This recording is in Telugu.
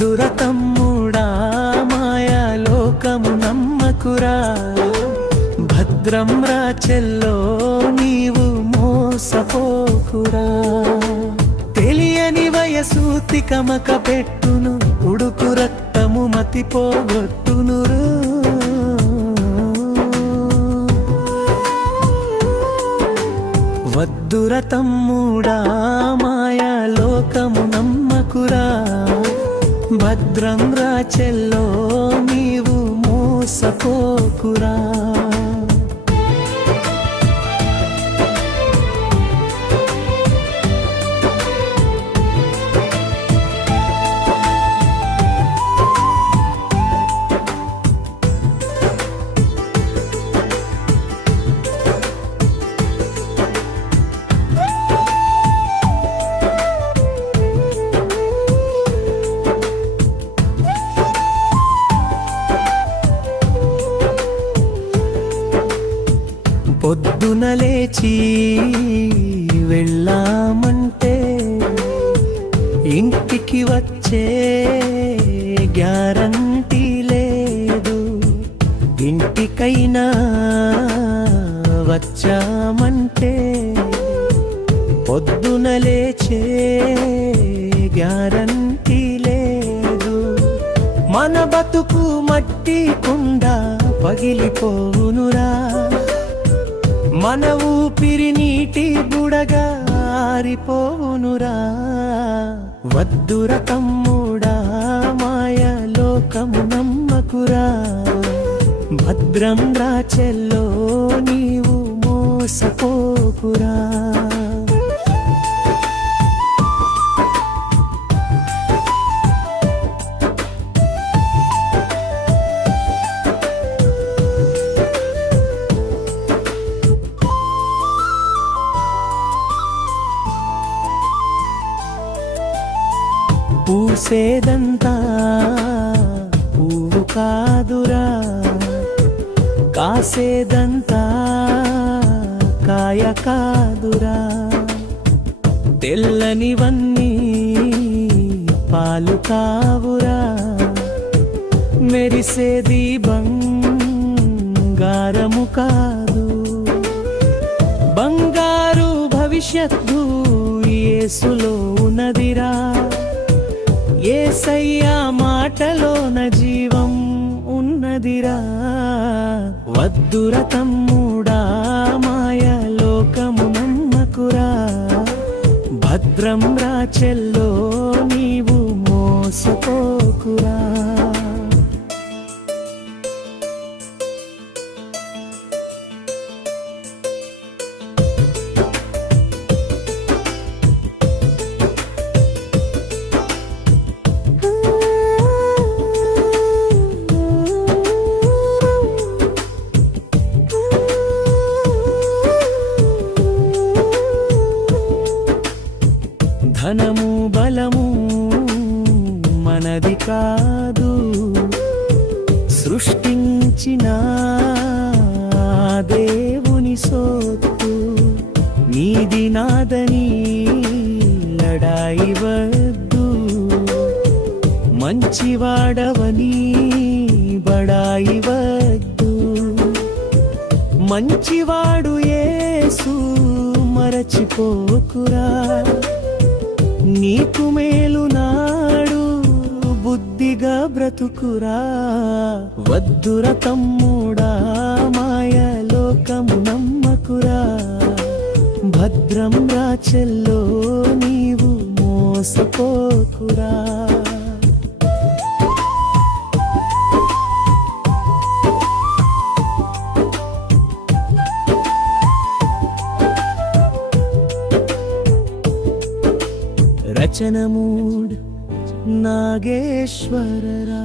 దురతమ్ముడా తమ్ముడా మాయాలోకము నమ్మకురా. భద్రం రాచెల్లో నీవు మోసపోకురా. తెలియని వయసు తికమక పెట్టును ఉడుకు రక్తము మతిపోగొట్టును వద్దురతమ్ముడా మాయాలోకము నమ్మకురా. భద్రం రా చెల్లో నీవు మోసపోకురా. పొద్దున లేచి వెళ్ళామంటే ఇంటికి వచ్చే గ్యారంటీ లేదు. ఇంటికైనా వచ్చామంటే పొద్దున లేచే గ్యారంటీ లేదు. మన బతుకు మట్టి కుండా పగిలిపోవునురా. మన ఊపిరి నీటి బుడగా ఆరిపోవునురా వద్దుర తమ్ముడా మాయ లోకము నమ్మకురా. భద్రం రా చెల్లో నీవు మోసపోకురా. పూసేదంతా పువ్వు కాదురా. కాసేదంతా కాయ కాదురా. తెల్లనివన్నీ పాలు కావురా. మెరిసేది బంగారము కాదు. బంగారు భవిష్యత్తు యేసులో ఉన్నదిరా. ఏసయ్యా మాటలోన జీవం ఉన్నదిరా. వద్దుర తమ్ముడా మాయ లోకము నమ్మకురా. భద్రం రా చెల్లో నీవు మోసపోకురా. కాదు. సృష్టించిన దేవుని సోత్తు నీది నాదని లడాయి వద్దు మంచివాడవని బడాయి వద్దు మంచివాడు ఏసు మరచిపోకురా. నీకు మేలు బ్రతుకురా. వద్దుర తమ్ముడా మాయలోకము నమ్మకురా. భద్రం రా చెల్లో నీవు మోసపోకురా. రచనమూడ్ నాగేశ్వరరా